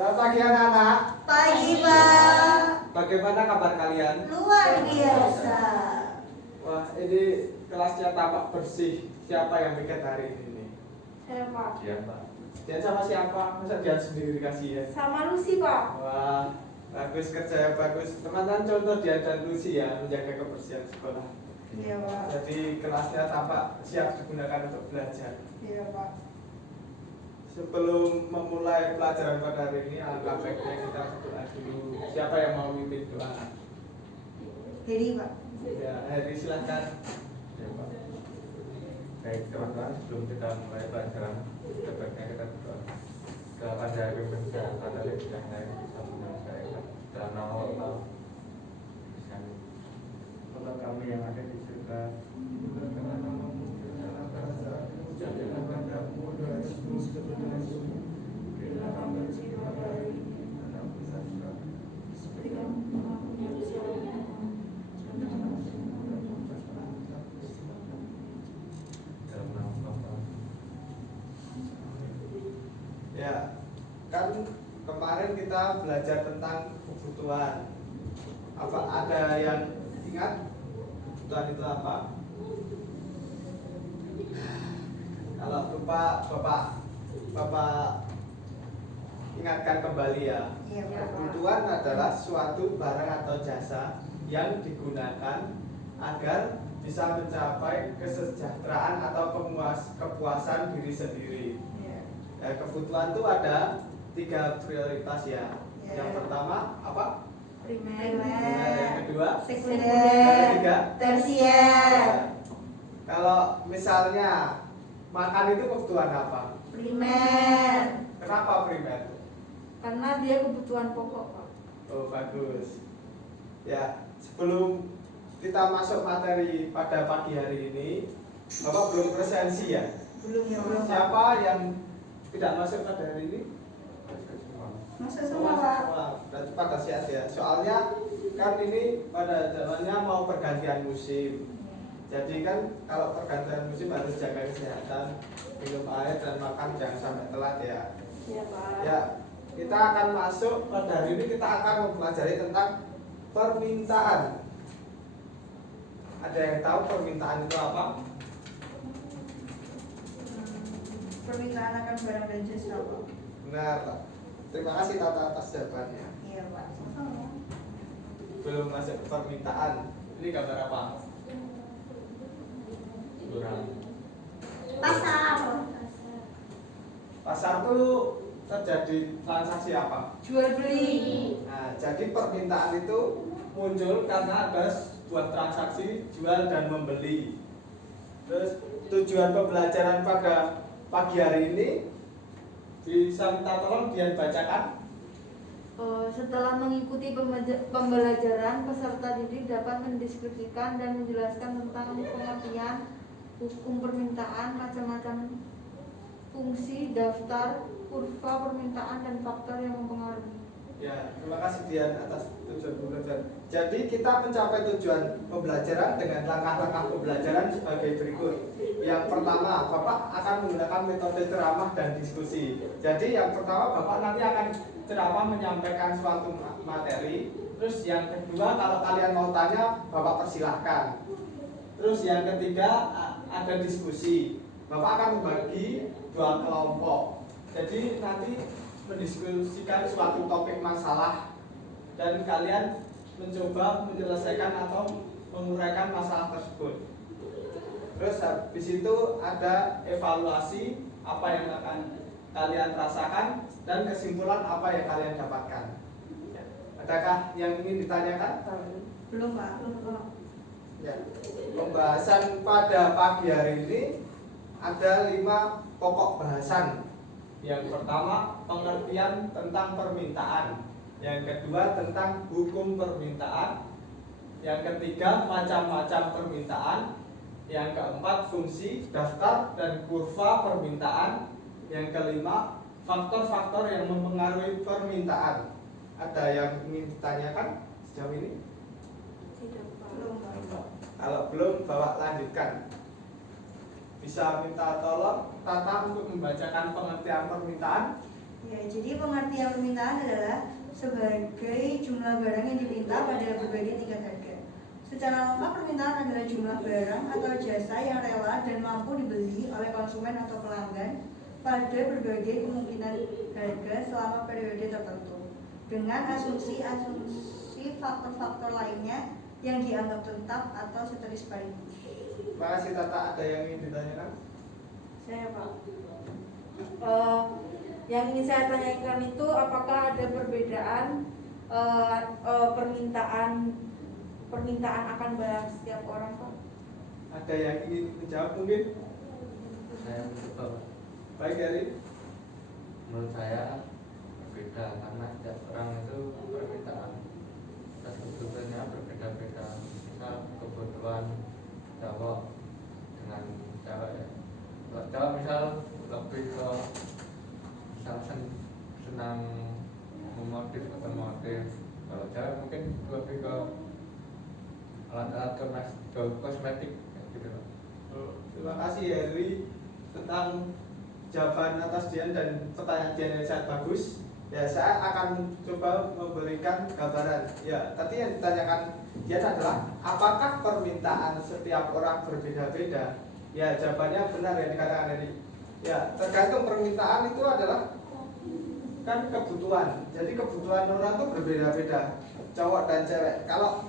Selamat pagi anak-anak. Pagi, Pak. Bagaimana kabar kalian? Luar biasa. Wah, ini kelasnya tampak bersih. Siapa yang bikin hari ini? Saya, Pak. Dian, Pak. Dian sama siapa? Masa Dian sendiri dikasih ya? Sama Lucy, Pak. Wah, bagus, kerja yang bagus. Teman-teman contoh Dian dan Lucy ya, menjaga kebersihan sekolah. Iya, Pak. Jadi kelasnya tampak siap digunakan untuk belajar. Iya, Pak. Sebelum memulai pelajaran pada hari ini, alangkah baiknya kita berdoa dulu. Siapa yang mau mimpin doa? Heri, Pak. Ya, Heri silahkan. Ya, Pak. Baik teman-teman, sebelum kita mulai pelajaran, sebaiknya kita berdoa. Doakan dari pimpin kesehatan dari yang lain bisa menyelesaikan dan Allah. Allah kami yang ada di surga, dengan namamu, dalam bahasa, jadilah kehendakmu, doa Yesus, kebenaran Yesus, berilah kami rezeki pada hari ini, dan ampuni dosa kami, seperti kami mengampuni dosa kami. Jangan masuk ke dalam pencobaan, tapi selamatkan dalam nama Bapa. Ya, kan kemarin kita belajar tentang kebutuhan. Apa ada yang ingat kebutuhan itu apa? Kalau lupa, Bapak ingatkan kembali ya. Iya, Pak. Kebutuhan adalah suatu barang atau jasa yang digunakan agar bisa mencapai kesejahteraan atau kepuasan diri sendiri. Iya. Kebutuhan itu ada 3 prioritas ya. Ya. Yang pertama apa? Primer. Yang kedua? Sekunder. Yang ketiga? Tersier. Ya. Kalau misalnya makan itu kebutuhan apa? Primer. Kenapa primer? Karena dia kebutuhan pokok, Pak. Oh, bagus. Ya, sebelum kita masuk materi pada pagi hari ini, Bapak belum presensi ya? Belum, ya, belum, Pak. Siapa yang tidak masuk pada hari ini? Masa semua, Pak? Wah, berarti pada siap ya. Soalnya kan ini pada zamannya mau pergantian musim. Jadi kan kalau pergantian musim harus jaga kesehatan, minum air dan makan jangan sampai telat ya. Iya, Pak. Ya, kita akan masuk pada hari ini kita akan mempelajari tentang permintaan. Ada yang tahu permintaan itu apa? Permintaan akan barang dan jasa, Pak. Benar, Pak. Terima kasih Tata atas jawabannya. Iya, Pak. Belum masuk ke permintaan. Ini gambar apa? Kurang. Pasar. Pasar itu terjadi transaksi apa? Jual beli. Nah, jadi permintaan itu muncul karena ada sebuah transaksi jual dan membeli. Terus tujuan pembelajaran pada pagi hari ini bisa minta tolong Dian bacakan. Setelah mengikuti pembelajaran, peserta didik dapat mendeskripsikan dan menjelaskan tentang pengertian hukum permintaan, macam-macam fungsi, daftar, kurva permintaan, dan faktor yang mempengaruhi. Ya, terima kasih Dian atas tujuan pembelajaran. Jadi kita mencapai tujuan pembelajaran dengan langkah-langkah pembelajaran sebagai berikut. Yang pertama, Bapak akan menggunakan metode ceramah dan diskusi. Jadi yang pertama, Bapak nanti akan ceramah menyampaikan suatu materi. Terus yang kedua, kalau kalian mau tanya, Bapak persilahkan. Terus yang ketiga, ada diskusi. Bapak akan membagi 2 kelompok. Jadi nanti mendiskusikan suatu topik masalah dan kalian mencoba menyelesaikan atau menguraikan masalah tersebut. Terus habis itu ada evaluasi apa yang akan kalian rasakan dan kesimpulan apa yang kalian dapatkan. Adakah yang ingin ditanyakan? Belum, Pak. Belum. Ya. Pembahasan pada pagi hari ini ada 5 pokok bahasan. Yang pertama, pengertian tentang permintaan. Yang kedua, tentang hukum permintaan. Yang ketiga, macam-macam permintaan. Yang keempat, fungsi, daftar, dan kurva permintaan. Yang kelima, faktor-faktor yang mempengaruhi permintaan. Ada yang ingin ditanyakan sejauh ini? Tidak, Pak. Belum, Pak. Kalau belum, Bapak lanjutkan. Bisa minta tolong Tata untuk membacakan pengertian permintaan. Ya, jadi pengertian permintaan adalah sebagai jumlah barang yang diminta pada berbagai tingkat harga. Secara lengkap, permintaan adalah jumlah barang atau jasa yang rela dan mampu dibeli oleh konsumen atau pelanggan pada berbagai kemungkinan harga selama periode tertentu, dengan asumsi faktor-faktor lainnya yang dianggap tetap atau ceteris paribus. Terima kasih Tata. Ada yang ingin ditanyakan? Saya Pak. Yang ingin saya tanyakan itu apakah ada perbedaan permintaan akan barang setiap orang Pak? Ada yang ingin menjawab mungkin? Saya mencoba, Pak. Baik, Gary. Menurut saya berbeda karena setiap orang itu permintaan dan kebutuhannya berbeda-beda. Misal kebutuhan cowok dengan cewek ya. Kalau cowok misal lebih ke misal senang memotif otomotif, kalau cewek mungkin lebih ke alat-alat kosmetik gitu loh. Terima kasih Henry tentang jawaban atas Dian dan pertanyaan Dian yang sangat bagus. Ya, saya akan coba memberikan gambaran. Ya, tadi yang ditanyakan Dian adalah apakah permintaan setiap orang berbeda-beda? Ya, jawabannya benar yang dikatakan Henry. Ya, tergantung permintaan itu adalah kan kebutuhan. Jadi kebutuhan orang itu berbeda-beda, cowok dan cewek. Kalau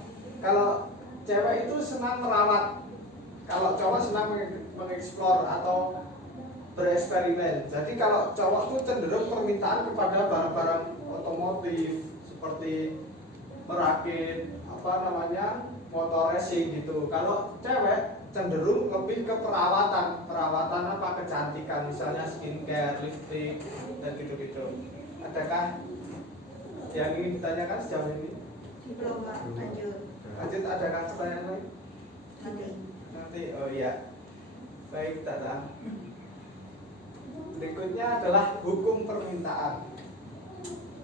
cewek itu senang merawat, kalau cowok senang mengeksplor atau bereksperimen. Jadi kalau cowok itu cenderung permintaan kepada barang-barang otomotif seperti merakit motor racing gitu. Kalau cewek cenderung lebih ke perawatan apa, kecantikan, misalnya skincare, lipstick dan gitu-gitu. Adakah yang ingin ditanyakan sejauh ini? Belum Pak, lanjut. Lanjut, adakah pertanyaan lain? Nanti, oh iya. Baik, Tata. Berikutnya adalah hukum permintaan.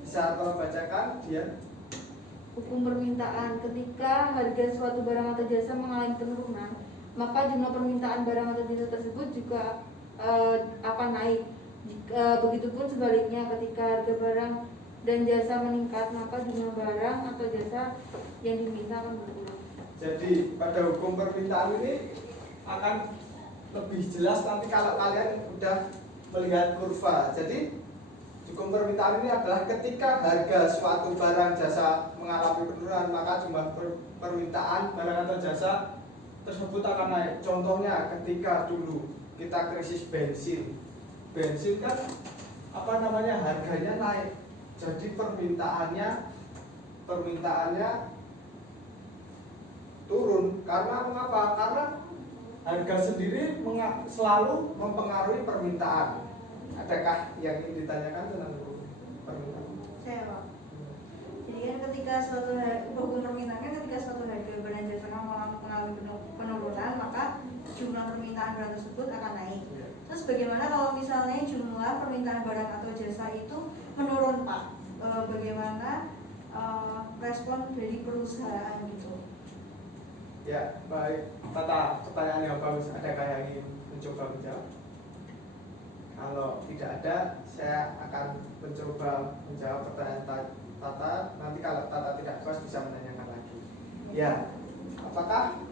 Bisa tolong bacakan, Dian? Hukum permintaan, ketika harga suatu barang atau jasa mengalami penurunan, maka jumlah permintaan barang atau jasa tersebut juga akan naik. Begitupun sebaliknya, ketika harga barang dan jasa meningkat, maka jumlah barang atau jasa yang diminta akan berkurang. Jadi pada hukum permintaan ini akan lebih jelas nanti kalau kalian udah melihat kurva. Jadi hukum permintaan ini adalah ketika harga suatu barang jasa mengalami penurunan, maka jumlah permintaan barang atau jasa tersebut akan naik. Contohnya ketika dulu kita krisis bensin kan harganya naik. Jadi permintaannya turun. Karena mengapa? Karena harga sendiri selalu mempengaruhi permintaan. Adakah yang ingin ditanyakan tentang permintaan? Saya Pak. Jadi kan ketika suatu hukum permintaan kan ketika suatu harga barang jasa mengalami penurunan, maka jumlah permintaan barang tersebut akan naik. Terus bagaimana kalau misalnya jumlah permintaan barang atau jasa itu menurun Pak? Bagaimana respon dari perusahaan gitu? Ya, baik. Tata, pertanyaan yang bagus. Adakah yang ingin mencoba menjawab? Kalau tidak ada, saya akan mencoba menjawab pertanyaan Tata. Nanti kalau Tata tidak puas bisa menanyakan lagi. Ya, apakah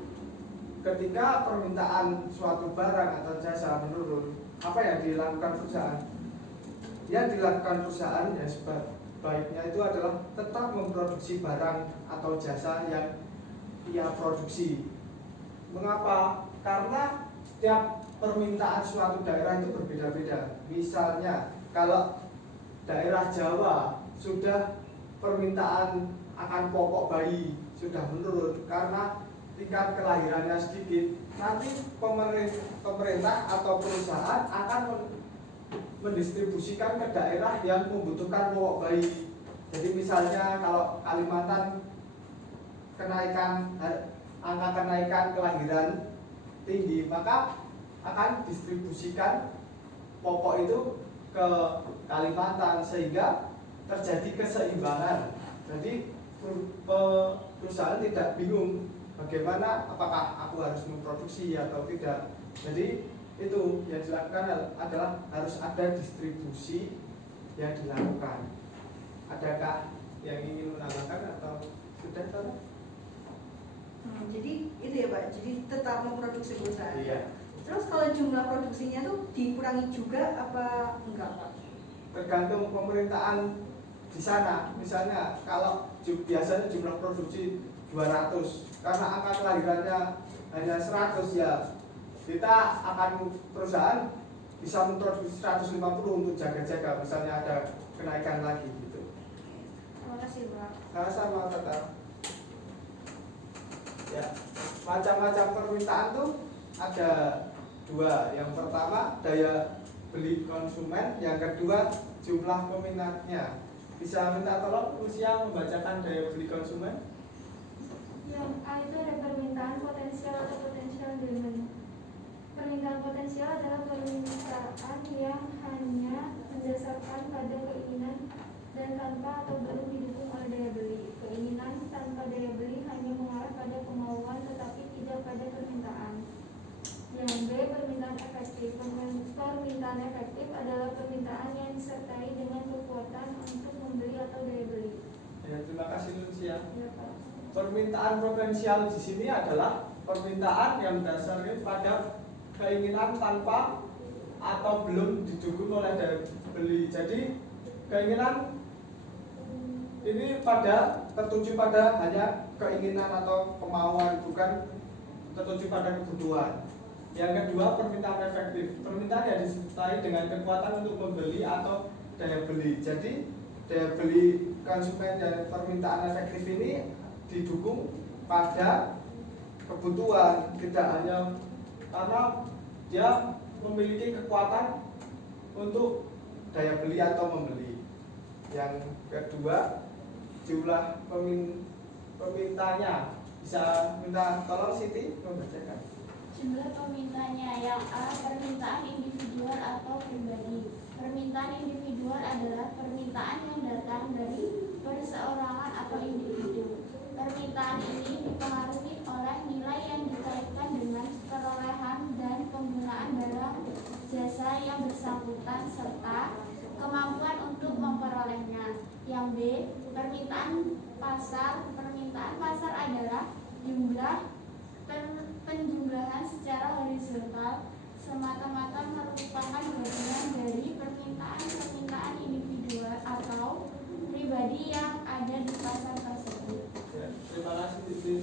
ketika permintaan suatu barang atau jasa menurun, apa yang dilakukan perusahaan? Yang dilakukan perusahaan ya sebaiknya itu adalah tetap memproduksi barang atau jasa yang ia produksi. Mengapa? Karena setiap permintaan suatu daerah itu berbeda-beda. Misalnya kalau daerah Jawa sudah permintaan akan popok bayi sudah menurun karena tingkat kelahirannya sedikit, nanti pemerintah atau perusahaan akan mendistribusikan ke daerah yang membutuhkan popok bayi. Jadi misalnya kalau Kalimantan angka kenaikan kelahiran tinggi, maka akan distribusikan popok itu ke Kalimantan sehingga terjadi keseimbangan. Jadi perusahaan tidak bingung bagaimana, apakah aku harus memproduksi atau tidak. Jadi itu yang dilakukan adalah harus ada distribusi yang dilakukan. Adakah yang ingin menambahkan atau sudah tahu? Jadi itu ya Pak, jadi tetap memproduksi perusahaan. Iya. Terus kalau jumlah produksinya tuh dikurangi juga apa enggak Pak? Tergantung pemerintahan di sana. Misalnya kalau biasanya jumlah produksi 200, karena angka kelahirannya hanya 100 ya, kita akan perusahaan bisa memproduksi 150 untuk jaga-jaga misalnya ada kenaikan lagi gitu. Terima kasih Pak. Sama-sama tetap. Ya, macam-macam permintaan tuh ada dua. Yang pertama daya beli konsumen, yang kedua jumlah peminatnya. Bisa minta tolong Lucia membacakan daya beli konsumen? Yang A itu ada permintaan potensial atau potential demand. Permintaan potensial adalah permintaan yang hanya mendasarkan pada keinginan dan tanpa atau belum didukung oleh daya beli. Keinginan tanpa daya beli hanya mengarah pada kemauan tetapi tidak pada permintaan. Yang B, permintaan efektif. Permintaan efektif adalah permintaan yang disertai dengan kekuatan untuk membeli atau daya beli. Ya, terima kasih Lucia. Ya, Pak. Permintaan potensial di sini adalah permintaan yang berdasarkan pada keinginan tanpa atau belum didukung oleh daya beli. Jadi keinginan ini tertuju pada hanya keinginan atau kemauan, bukan tertuju pada kebutuhan. Yang kedua, permintaan efektif. Permintaan yang disertai dengan kekuatan untuk membeli atau daya beli. Jadi daya beli konsumen dan permintaan efektif ini didukung pada kebutuhan, tidak hanya karena dia memiliki kekuatan untuk daya beli atau membeli. Yang kedua, jumlah pemintanya. Bisa minta tolong Siti membacakan. Jumlah pemintanya. Yang A, permintaan individual atau pribadi. Permintaan individual adalah permintaan yang datang dari perseorangan atau individu. Permintaan ini dipengaruhi oleh nilai yang dikaitkan dengan perolehan dan penggunaan barang jasa yang bersangkutan serta kemampuan untuk memperolehnya. Yang B, permintaan pasar. Permintaan pasar adalah jumlah penjumlahan secara horizontal semata-mata merupakan bagian dari permintaan individual atau pribadi yang ada di pasar tersebut. Ya, terima kasih Siti.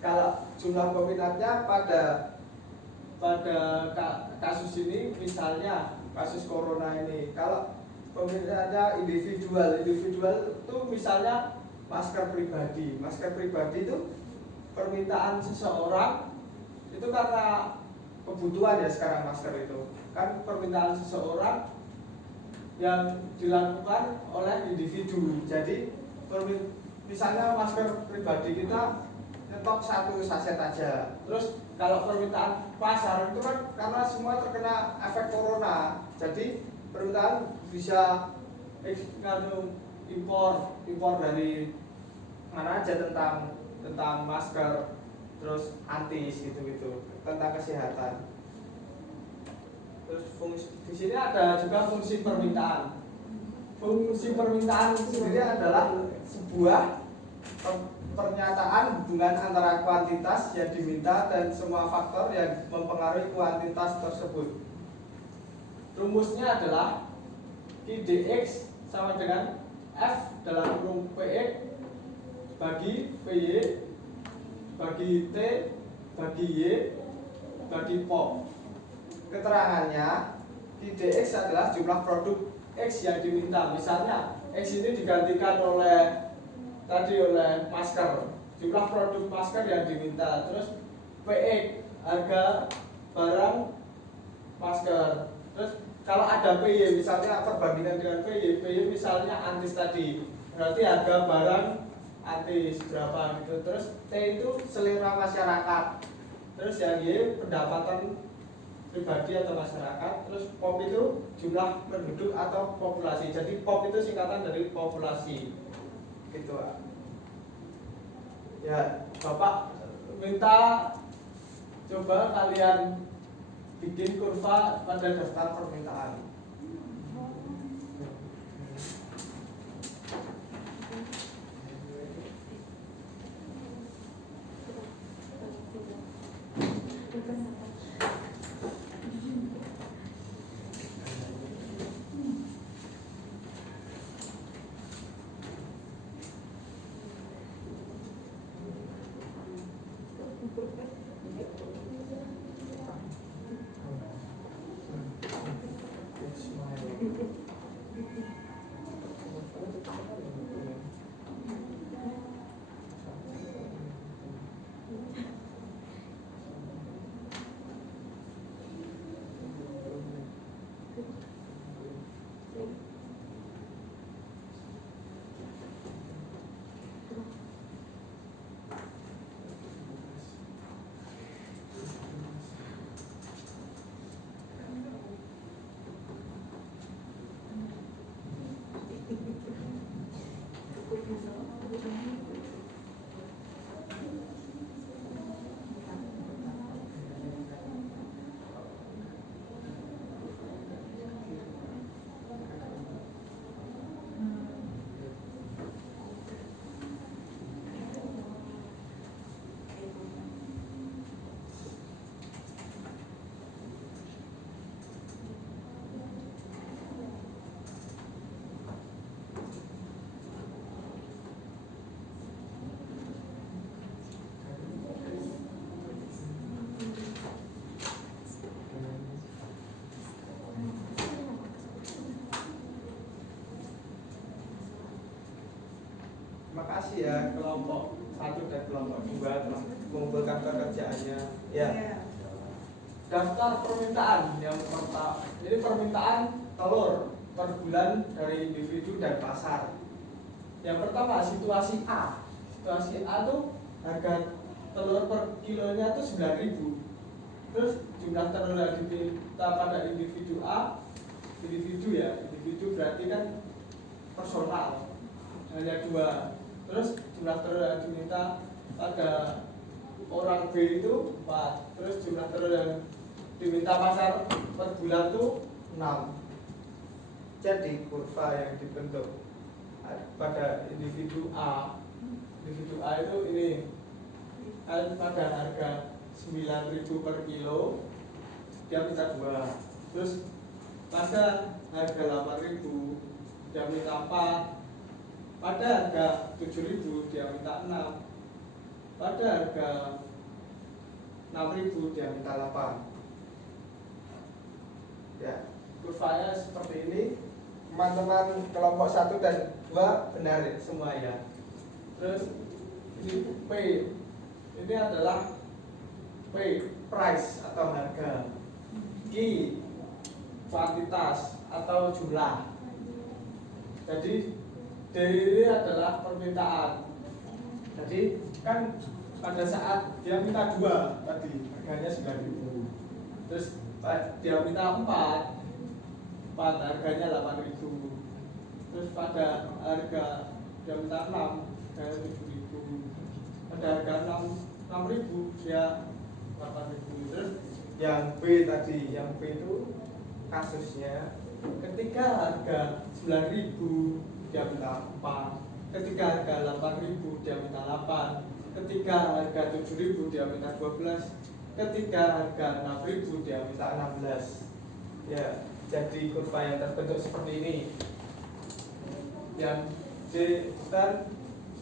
Kalau jumlah peminatnya pada kasus ini, misalnya kasus corona ini, kalau peminatnya individual itu misalnya masker pribadi itu permintaan seseorang itu karena kebutuhan ya sekarang masker itu kan permintaan seseorang yang dilakukan oleh individu. Jadi misalnya masker pribadi kita nyetok 1 saset aja. Terus kalau permintaan pasar itu kan karena semua terkena efek corona, jadi permintaan bisa impor dari mana aja tentang masker, terus antis gitu tentang kesehatan. Terus di sini ada juga fungsi permintaan. Fungsi permintaan sendiri adalah sebuah pernyataan hubungan antara kuantitas yang diminta dan semua faktor yang mempengaruhi kuantitas tersebut. Rumusnya adalah QDX sama dengan F dalam kurung PX bagi PY bagi T bagi Y bagi POP. Keterangannya QDX adalah jumlah produk X yang diminta. Misalnya X ini digantikan oleh masker, jumlah produk masker yang diminta. Terus PX harga barang masker. Terus kalau ada PY, misalnya perbandingan dengan PY misalnya antis tadi, berarti harga barang antis berapa gitu. Terus T itu selera masyarakat. Terus yang Y pendapatan pribadi atau masyarakat. Terus POP itu jumlah penduduk atau populasi. Jadi POP itu singkatan dari populasi. Gitu. Ya, Bapak minta coba kalian bikin kurva pada daftar permintaan. Terima kasih ya kelompok 1 dan kelompok 2 telah mengumpulkan pekerjaannya. Ya. Iya. Daftar permintaan yang pertama. Ini permintaan telur per bulan dari individu dan pasar. Yang pertama situasi A. Situasi A tuh harga telur per kilonya tuh 9.000. Terus jumlah telur yang diminta pada individu A, individu berarti kan personal, hanya 2. Terus jumlah telur yang diminta pada orang B itu 4. Terus jumlah telur yang diminta pasar per bulan tuh 6. Jadi kurva yang dibentuk pada individu A itu ini pada harga 9.000 per kilo dia minta 2. Terus pada harga 8.000 dia minta 4. Pada harga 7.000 dia minta 6. Pada harga 6.000 dia minta 8. Ya, kurvanya seperti ini. Teman-teman kelompok 1 dan 2 benar semua ya. Terus ini P. Ini adalah P, price atau harga. Q, kuantitas atau jumlah. Jadi D ini adalah permintaan. Jadi kan pada saat dia minta 2 tadi harganya 9.000. Terus dia minta 4 harganya 8.000. Terus pada harga dia minta 6 harganya 7.000. Pada harga 6.000 dia 8.000. Terus yang B tadi, yang B itu kasusnya ketika harga 9.000 dia minta 4, ketika harga 8.000 dia minta 8, ketika harga 7.000 dia minta 12, ketika harga 6.000 dia minta 16. Ya, jadi kurva yang terbentuk seperti ini. Yang C dan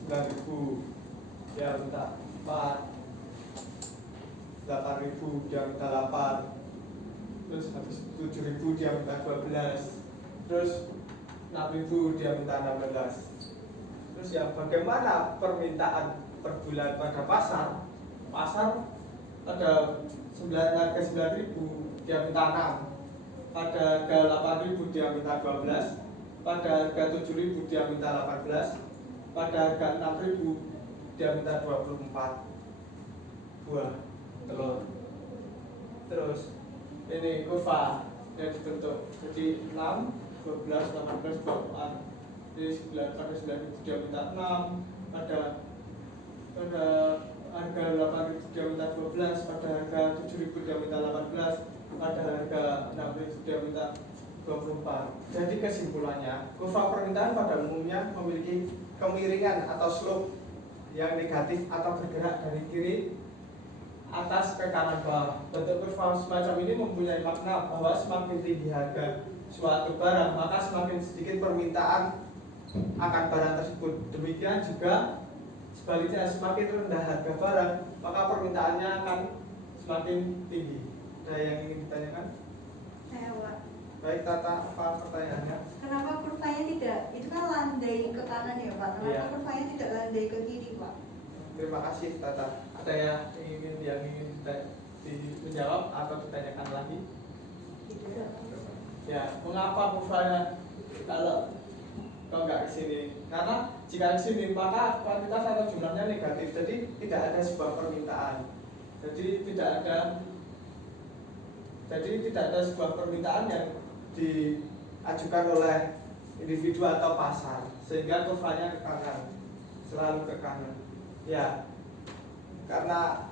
9.000 dia minta 4, 8.000 dia minta 8, terus habis 7.000 dia minta 12, terus 6.000 dia minta 16. Terus ya bagaimana permintaan per bulan pada pasar? Pasar pada harga 9.000 dia minta 6, pada harga 8.000 dia minta 12, pada harga 7.000 dia minta 18, pada harga 6.000 dia minta 24 buah telur. Terus ini kurva yang dibentuk jadi 6, 12, 18, 24. Jadi 9 pada 9.000 dia minta 6, pada harga 8.000 dia minta 12, pada harga 7.000 dia minta 18, pada harga 6.000 dia minta 24. Jadi kesimpulannya, kurva permintaan pada umumnya memiliki kemiringan atau slope yang negatif atau bergerak dari kiri atas ke kanan bawah. Bentuk kurva semacam ini mempunyai makna bahwa semakin tinggi harga suatu barang, maka semakin sedikit permintaan akan barang tersebut. Demikian juga sebaliknya, semakin rendah harga barang, maka permintaannya akan semakin tinggi. Ada yang ingin ditanyakan? Saya Pak. Baik, Tata, apa pertanyaannya? Kenapa kurvanya tidak? Itu kan landai ke kanan ya Pak. Kenapa Iya. kurvanya tidak landai ke kiri Pak? Terima kasih, Tata. Ada yang ingin dijawab atau ditanyakan lagi? Ya, mengapa kurvanya kalau nggak ke sini? Karena jika ke sini maka kuantitas atau jumlahnya negatif, jadi tidak ada sebuah permintaan. Jadi tidak ada sebuah permintaan yang diajukan oleh individu atau pasar, sehingga kurvanya ke kanan, selalu ke kanan. Ya, karena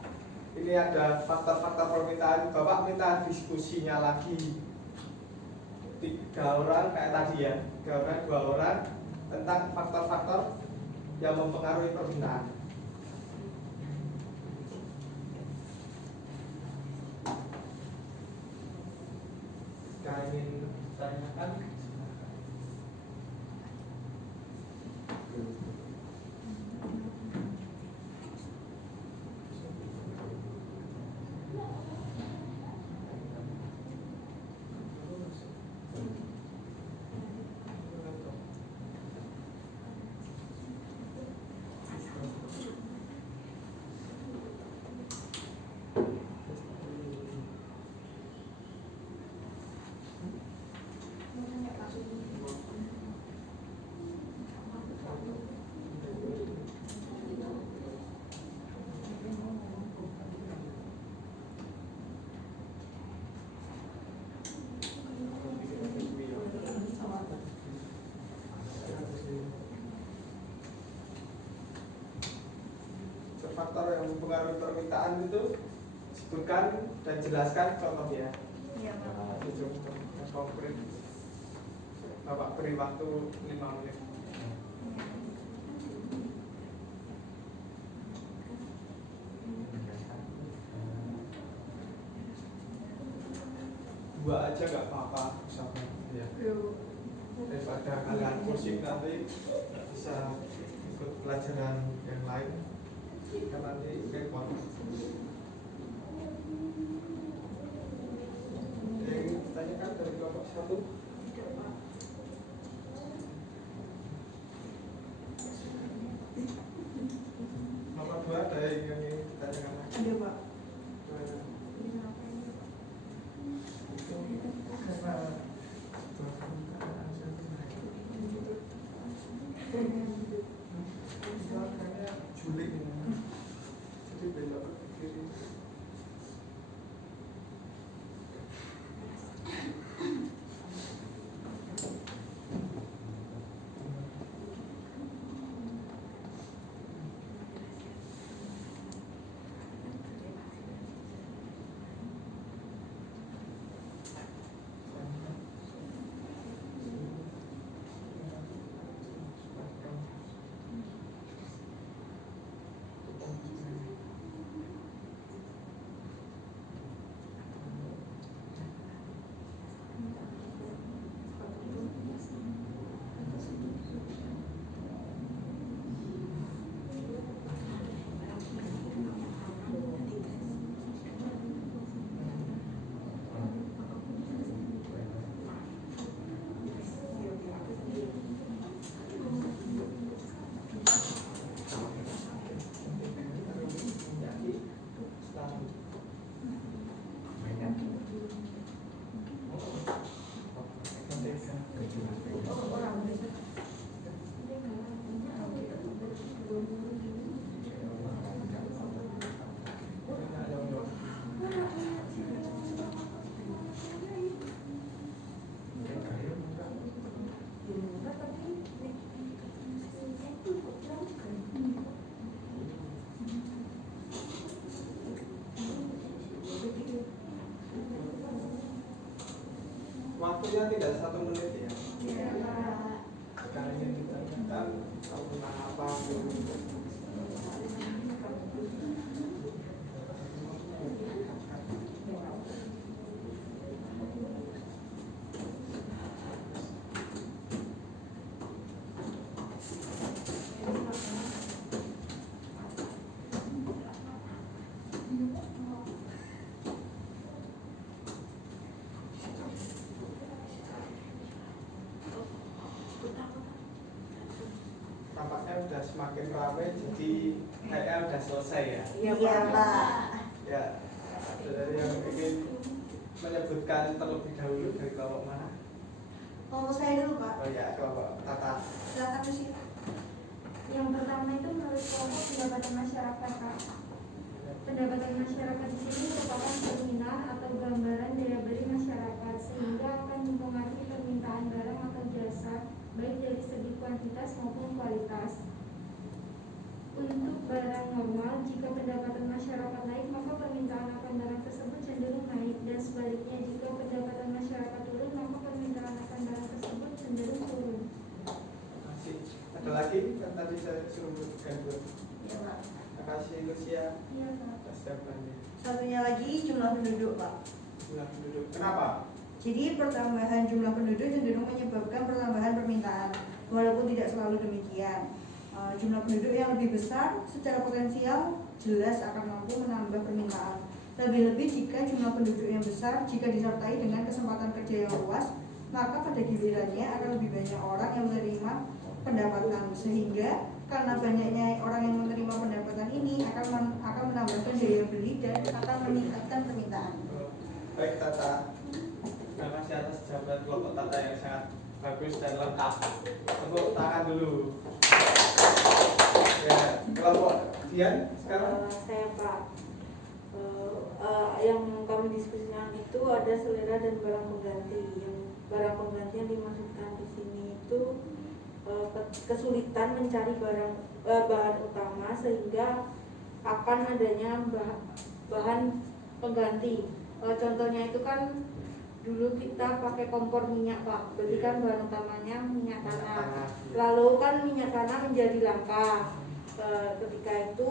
ini ada faktor-faktor permintaan. Bapak minta diskusinya lagi 3 orang kayak tadi ya, 3 orang, 2 orang tentang faktor-faktor yang mempengaruhi permintaan. Jika ingin tanyakan, faktor yang mempengaruhi permintaan itu sebutkan dan jelaskan contohnya. Iya Pak. Itu yang konkret. Bapak beri waktu 5 menit. Dua aja nggak apa-apa, misalkan ya. Daripada kalian pusing nanti nggak bisa ikut pelajaran yang lain, kan nanti repot. Yang ditanyakan dari kelompok 1. Nomor 2 ada yang ingin ditanyakan lagi? Ada Pak. Julik ini. Jadi belok ke kiri. Waktunya tidak 1 menit ya. Sekarang ingin ditanyakan kamu tentang apa? Tampaknya udah semakin ramai, jadi kayaknya udah selesai ya. Iya Pak. Ya, ada yang ingin menyebutkan terlebih dahulu dari kelompok mana? Kalau saya dulu Pak. Oh ya, kelompok Tata. Silakan Lucy. Yang pertama itu menurut kelompok pendapatan masyarakat Kak. Pendapatan masyarakat di sini merupakan cerminan atau gambaran daya beli masyarakat sehingga akan mempengaruhi permintaan barang atau jasa baik dari segi kuantitas maupun kualitas. Untuk barang normal, jika pendapatan masyarakat naik maka permintaan akan barang tersebut cenderung naik, dan sebaliknya jika pendapatan masyarakat turun maka permintaan akan barang tersebut cenderung turun. Masih ada lagi kan tadi saya suruh menyebutkan dulu. Iya Pak. Terima kasih Lucia Iya Kak. atas jawabannya. Satunya lagi jumlah penduduk Pak. Jumlah penduduk. Kenapa? Jadi pertambahan jumlah penduduk cenderung menyebabkan pertambahan permintaan, walaupun tidak selalu demikian. Jumlah penduduk yang lebih besar secara potensial jelas akan mampu menambah permintaan. Lebih-lebih jika jumlah penduduk yang besar jika disertai dengan kesempatan kerja yang luas, maka pada gilirannya akan lebih banyak orang yang menerima pendapatan, sehingga karena banyaknya orang yang menerima pendapatan ini akan menambahkan daya beli dan akan meningkatkan permintaan. Baik Tata, terima kasih atas jawaban kelompok Tata yang sangat bagus dan lengkap. Tepuk tangan dulu. Ya, kelompok Dian sekarang. Saya Pak, yang kami diskusikan itu ada selera dan barang pengganti. Yang barang pengganti yang dimaksudkan di sini itu kesulitan mencari bahan utama sehingga akan adanya bahan pengganti. Contohnya itu kan dulu kita pakai kompor minyak Pak, berarti kan bahan utamanya minyak tanah. Lalu kan minyak tanah menjadi langka. Ketika itu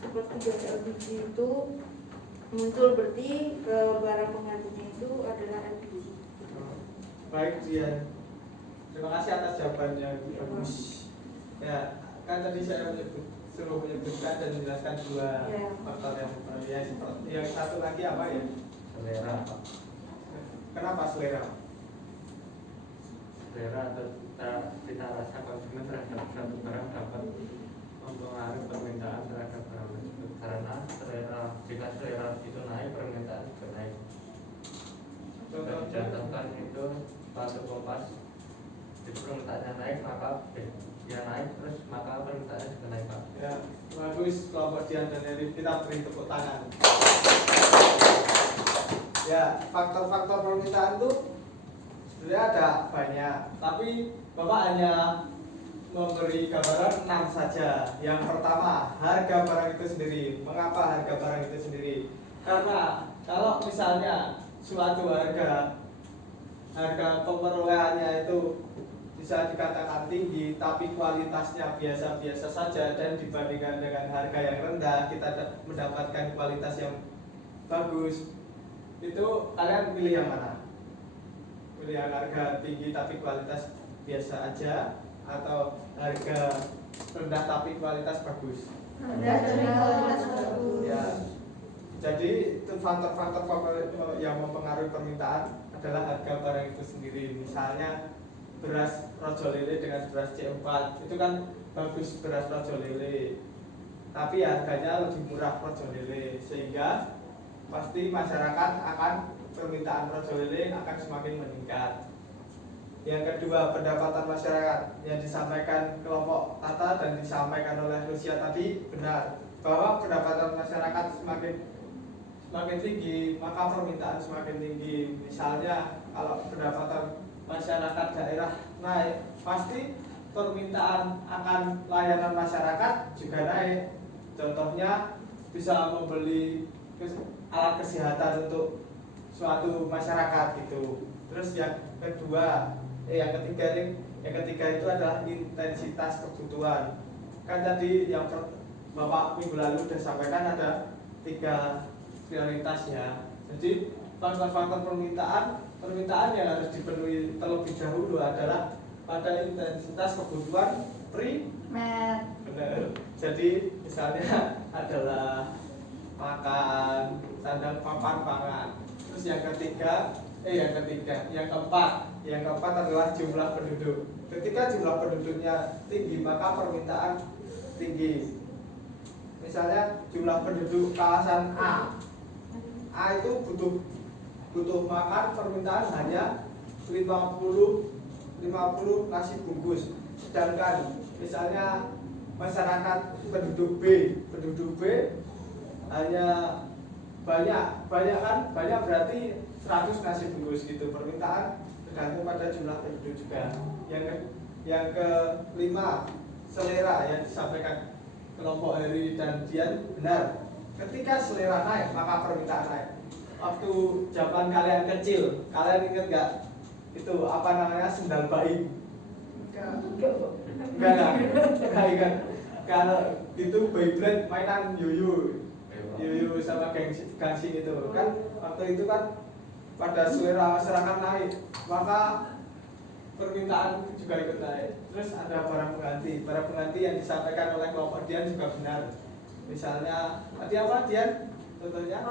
seperti gas LPG itu muncul, berarti barang penggantinya itu adalah LPG. Baik Dian, terima kasih atas jawabannya, bagus. Ya, kan tadi saya suruh menyebutkan dan menjelaskan dua faktor yang satu lagi apa ya? Selera Pak. Kenapa selera? Selera atau cita rasa konsumen terhadap suatu barang dapat mempengaruhi permintaan terhadap barang tersebut. Karena jika selera itu naik, permintaan juga naik. Contohkan itu sepatu kompas, itu permintaannya naik, maka dia naik terus maka permintaannya juga naik Pak. Ya, bagus kelompok Dian dan Eri, kita beri tepuk tangan. Ya, faktor-faktor permintaan itu sebenarnya ada banyak, tapi Bapak hanya memberi gambaran 6 saja. Yang pertama, harga barang itu sendiri. Mengapa harga barang itu sendiri? Karena kalau misalnya suatu harga pemerolehannya itu bisa dikatakan tinggi, tapi kualitasnya biasa-biasa saja, dan dibandingkan dengan harga yang rendah kita mendapatkan kualitas yang bagus, itu kalian pilih yang mana? Pilih yang harga tinggi tapi kualitas biasa aja, atau harga rendah tapi kualitas bagus? Rendah tapi kualitas bagus. Ya, jadi itu faktor-faktor yang mempengaruhi permintaan adalah harga barang itu sendiri. Misalnya beras rojo lele dengan beras C4, itu kan bagus beras rojo lele, tapi harganya lebih murah rojo lele, sehingga pasti masyarakat akan permintaan rojo lele akan semakin meningkat. Yang kedua, pendapatan masyarakat yang disampaikan kelompok Tata dan disampaikan oleh Lucia tadi benar, bahwa pendapatan masyarakat semakin tinggi maka permintaan semakin tinggi. Misalnya kalau pendapatan masyarakat daerah naik, pasti permintaan akan layanan masyarakat juga naik. Contohnya bisa membeli alat kesehatan untuk suatu masyarakat gitu. Terus yang ketiga itu adalah intensitas kebutuhan. Kan tadi yang Bapak minggu lalu sudah sampaikan ada 3 prioritas ya. Jadi faktor-faktor permintaan yang harus dipenuhi terlebih dahulu adalah pada intensitas kebutuhan primer. Benar. Jadi misalnya adalah makan, sandang, papan, pangan. Terus yang keempat adalah jumlah penduduk. Ketika jumlah penduduknya tinggi maka permintaan tinggi. Misalnya jumlah penduduk kawasan A itu butuh makan, permintaan hanya 50 nasi bungkus. Sedangkan misalnya masyarakat penduduk B hanya banyak berarti 100 nasi bungkus gitu. Permintaan tergantung pada jumlah penduduk juga. Yang kelima, selera yang disampaikan kelompok Heri dan Dian benar. Ketika selera naik maka permintaan naik. Waktu zaman kalian kecil, kalian ingat gak itu apa namanya, sendal bayi? Enggak ingat. Kalau itu Beyblade mainan yuyu sama gangsing itu kan, waktu itu kan pada selera masyarakat naik maka permintaan juga ikut naik. Terus ada barang pengganti yang disampaikan oleh kelompok Dian juga benar. Misalnya tadi apa Dian? Contohnya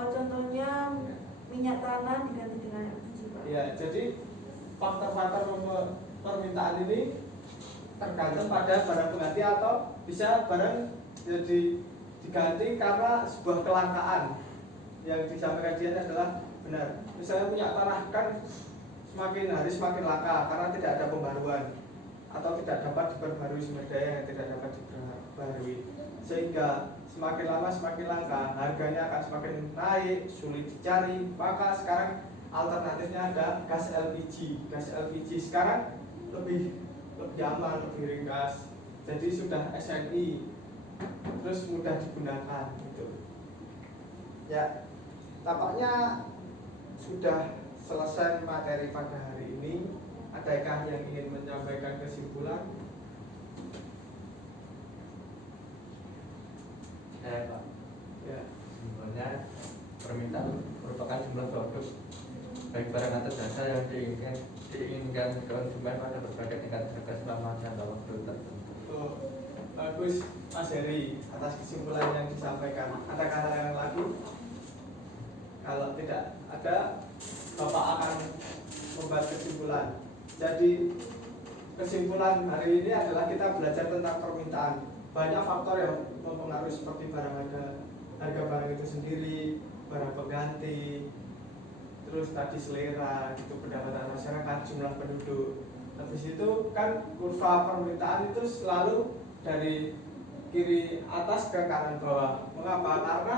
minyak tanah diganti dengan LPG Pak. Ya, jadi faktor-faktor permintaan ini tergantung pada barang pengganti atau bisa barang jadi diganti karena sebuah kelangkaan. Yang disampaikan Dian adalah benar. Misalnya minyak tanah kan semakin hari semakin langka karena tidak ada pembaruan atau tidak dapat diperbarui sumber daya yang tidak dapat diperbarui, sehingga semakin lama semakin langka, harganya akan semakin naik, sulit dicari. Maka sekarang alternatifnya ada gas LPG. Gas LPG sekarang lebih aman, lebih ringkas. Jadi sudah SNI terus mudah digunakan gitu. Ya, tampaknya sudah selesai materi pada hari ini. Adakah yang ingin menyampaikan kesimpulan? Saya Pak, Ya, sebenarnya permintaan merupakan jumlah produk baik barang atau jasa yang diinginkan konsumen pada berbagai tingkat harga selama jangka waktu tertentu. oh, bagus Mas Heri atas kesimpulan yang disampaikan. Adakah hal yang lagi? Kalau tidak ada, Bapak akan membuat kesimpulan. Jadi kesimpulan hari ini adalah kita belajar tentang permintaan. Banyak faktor yang mempengaruhi seperti harga barang itu sendiri, barang pengganti, terus tadi selera, gitu, pendapatan masyarakat, jumlah penduduk. Habis itu kan kurva permintaan itu selalu dari kiri atas ke kanan bawah. Mengapa? Karena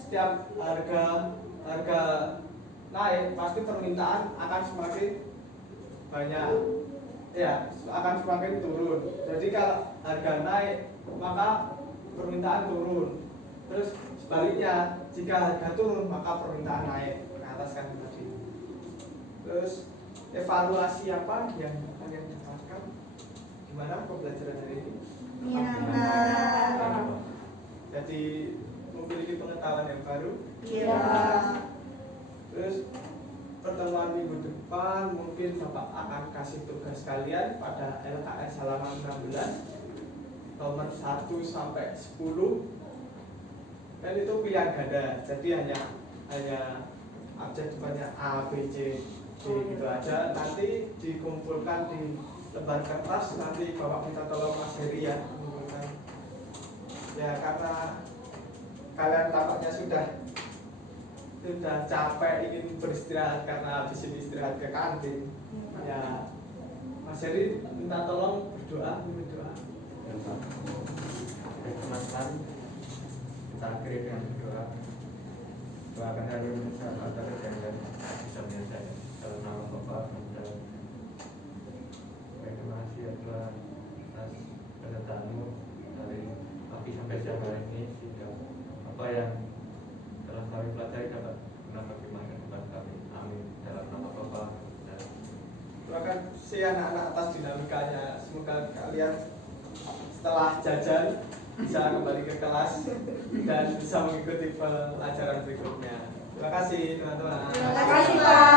setiap harga naik pasti permintaan akan semakin banyak, ya akan semakin turun. Jadi kalau harga naik maka permintaan turun. Terus sebaliknya jika harga turun maka permintaan naik ke atas kan tadi. Terus evaluasi apa yang kalian dapatkan? Gimana pembelajaran hari ini? Menyenangkan. Jadi memiliki pengetahuan yang baru. Iya. Terus pertemuan minggu depan mungkin Bapak akan kasih tugas kalian pada LKS halaman 16 nomor 1 sampai 10. Dan itu pilihan ganda. Jadi hanya abjad depannya A, B, C, D gitu aja. Nanti dikumpulkan di lembar kertas. Nanti Bapak minta tolong Mas Heri ya mengumpulkan. Ya karena kalian tampaknya sudah capek ingin beristirahat karena habis ini istirahat ke kantin. Ya Mas Heri minta tolong berdoa. Baik teman-teman, kita akhiri dengan berdoa. Doakan hari ini saat ada kejadian bisa menyelesaikan dalam nama Bapa dan Putra. Baik, terima kasih ya Tuhan atas penyertaanmu dari pagi sampai siang hari ini, sehingga apa yang telah kami pelajari dapat menambah iman kepada kami. Amin. Dalam nama Bapa dan Terima kasih anak-anak atas dinamikanya. Semoga kalian setelah jajan bisa kembali ke kelas dan bisa mengikuti pelajaran berikutnya. Terima kasih teman-teman. Terima kasih Pak.